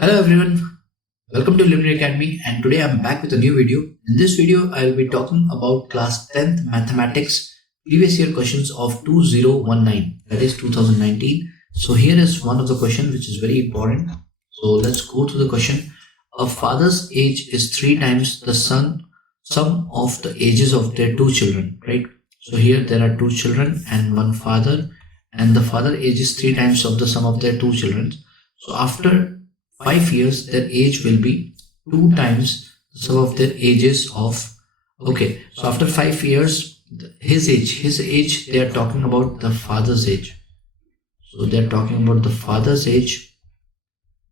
Hello everyone, welcome to Luminary Academy, and today I'm back with a new video. In this video, I'll be talking about class 10th mathematics previous year questions of 2019, that is 2019. So here is one of the questions which is very important. So let's go to the question. A father's age is 3 times the sum of the ages of their two children, right? So here there are two children and one father, and the father age is 3 times of the sum of their two children. So after 5 years, their age will be 2 times the sum of their ages of. Okay, so after 5 years, his age, they are talking about the father's age. So they are talking about the father's age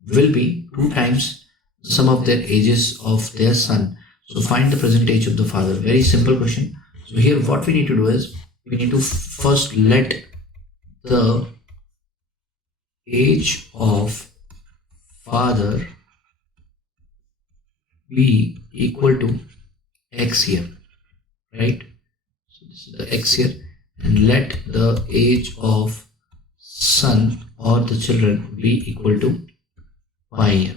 will be 2 times the sum of their ages of their son. So find the present age of the father. Very simple question. So here what we need to do is, we need to first let the age of father be equal to x here, right? So this is the x here, and let the age of son or the children be equal to y here.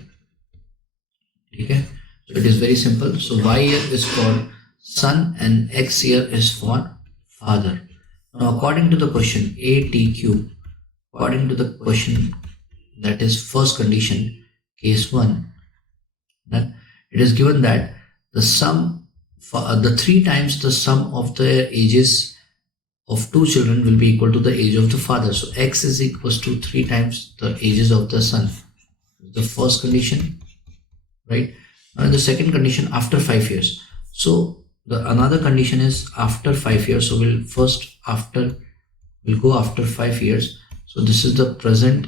Okay, so it is very simple. So y here is for son and x here is for father. Now according to the question ATQ, according to the question, that is first condition, case 1, then it is given that the sum for the 3 times the sum of the ages of two children will be equal to the age of the father. So x is equals to 3 times the ages of the son. The first condition, right? Now in the second condition, after 5 years. So the another condition is after 5 years. So we'll go after 5 years. So this is the present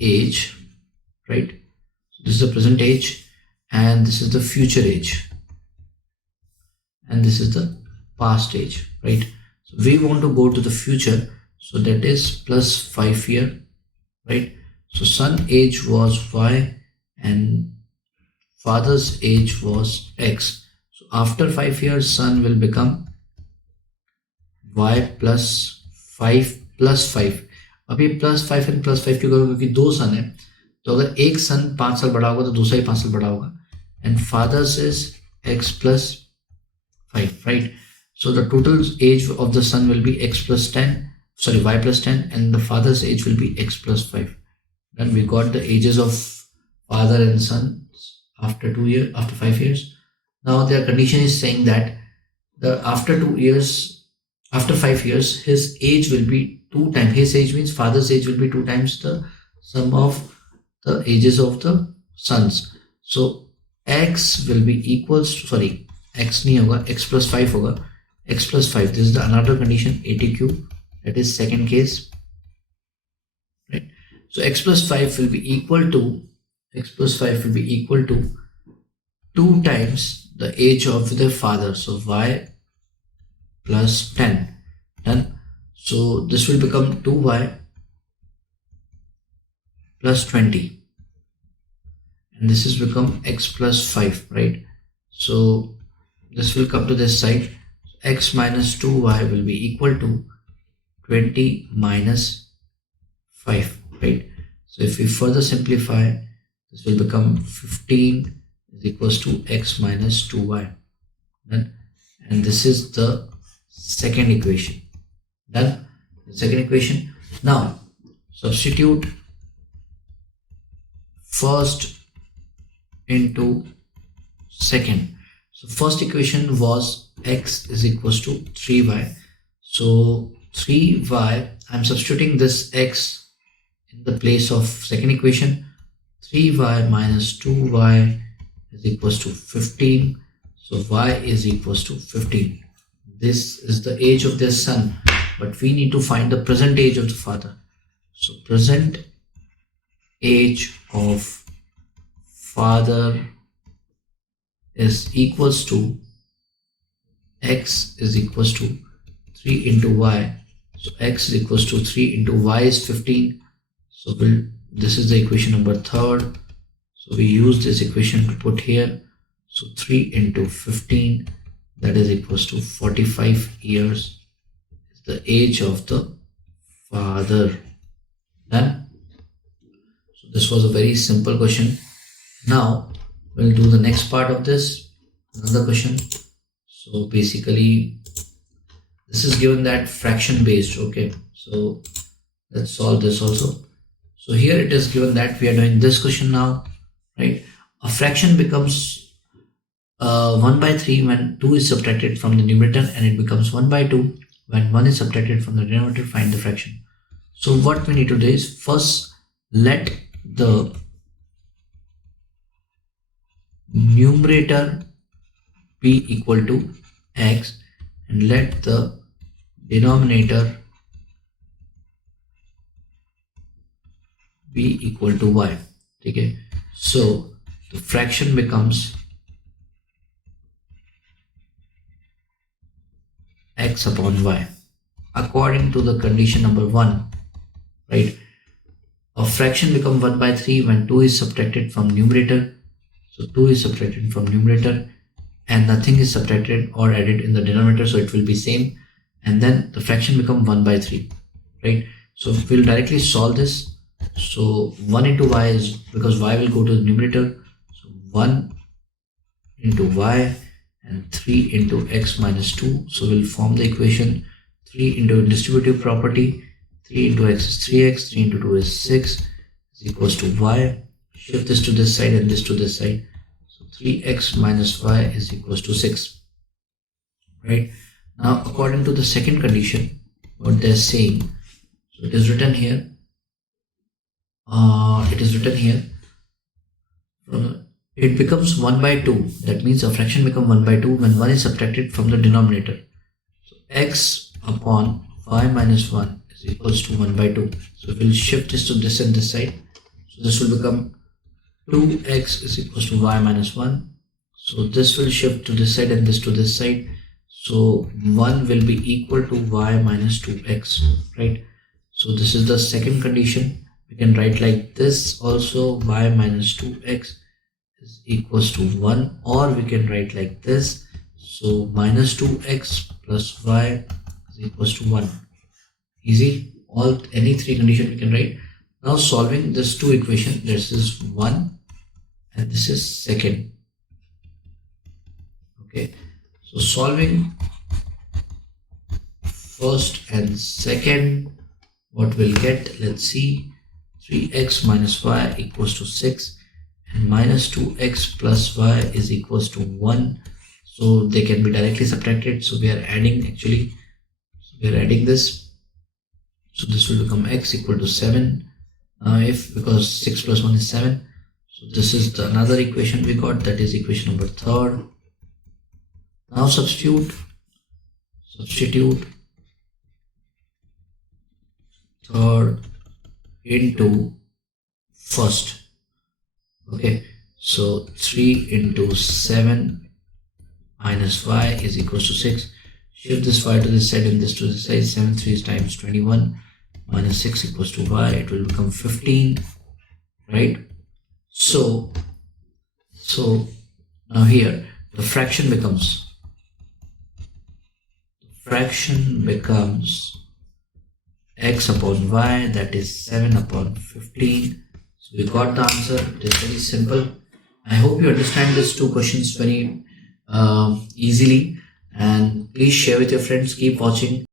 age, right? So this is the present age, and this is the future age, and this is the past age, right? So we want to go to the future, so that is plus 5 year, right? So son age was y and father's age was x. So after 5 years, son will become y plus 5 plus 5. अब ये +5 and +5 क्यों करोगे? क्योंकि 2 सन है, तो अगर एक सन 5 साल बड़ा होगा तो दूसरा ही 5 साल बड़ा होगा. And father's is x plus 5, right? So the total age of the son will be y plus 10, and the father's age will be x plus 5. Then we got the ages of father and son after 5 years. Now their condition is saying that after 5 years, his age will be 2 times. His age means father's age will be 2 times the sum of the ages of the sons. So x will be equals to, sorry, x नहीं होगा, x plus 5 होगा, x plus 5. This is the another condition ATQ, that is second case, right? So x plus 5 will be equal to 2 times the age of the father. So y plus 10. Done. So this will become 2y plus 20, and this has become x plus 5, right? So this will come to this side. X minus 2y will be equal to 20 minus 5, right? So if we further simplify, this will become 15 is equals to x minus 2y. Done. And this is the second equation. Done. The second equation. Now substitute first into second. So first equation was x is equals to 3y. So 3y, I'm substituting this x in the place of second equation. 3y minus 2y is equals to 15. So y is equals to 15. This is the age of their son, but we need to find the present age of the father. So present age of father is equals to x is equals to 3 into y. So x is equals to 3 into y is 15. So this is the equation number 3rd. So we use this equation to put here. So 3 into 15, that is equals to 45 years is the age of the father. Done. So this was a very simple question. Now we'll do the next part of this, another question. So basically this is given that fraction based. Okay, so let's solve this also. So here it is given that we are doing this question now, right? A fraction becomes 1 by 3 when 2 is subtracted from the numerator, and it becomes 1 by 2 when 1 is subtracted from the denominator. Find the fraction. So what we need to do is first let the numerator be equal to x and let the denominator be equal to y. Okay, so the fraction becomes x upon y according to the condition number 1, right? A fraction becomes 1 by 3 when 2 is subtracted from numerator. So 2 is subtracted from numerator and nothing is subtracted or added in the denominator, so it will be same, and then the fraction becomes 1 by 3, right? So we'll directly solve this. So 1 into y is, because y will go to the numerator, so 1 into y and 3 into x minus 2. So we'll form the equation 3 into distributive property, 3 into x is 3x, 3 into 2 is 6 is equals to y. Shift this to this side and this to this side. So 3x minus y is equals to 6, right? Now according to the second condition, what they're saying, so it is written here, it becomes 1 by 2. That means a fraction becomes 1 by 2 when 1 is subtracted from the denominator. So x upon y minus 1 is equals to 1 by 2. So we'll shift this to this and this side. So this will become 2x is equals to y minus 1. So this will shift to this side and this to this side. So 1 will be equal to y minus 2x, right? So this is the second condition. We can write like this also, y minus 2x is equals to 1, or we can write like this. So minus 2x plus y is equals to 1. Easy. Any three conditions we can write. Now solving this two equation, this is 1 and this is second. Okay, so solving first and second, what we'll get, let's see, 3x minus y equals to 6 and minus 2x plus y is equals to 1. So they can be directly subtracted. So we are adding actually. So we are adding this. So this will become x equal to 7. Because 6 plus 1 is 7. So this is the another equation we got, that is equation number 3rd. Now substitute 3rd into first. Okay, so 3 into 7 minus y is equals to 6. Shift this y to this side and this to this side. 7 3 times 21 minus 6 equals to y. It will become 15, right? So now here the fraction becomes x upon y, that is 7 upon 15. So we got the answer. It is very simple. I hope you understand these two questions very easily, and please share with your friends. Keep watching.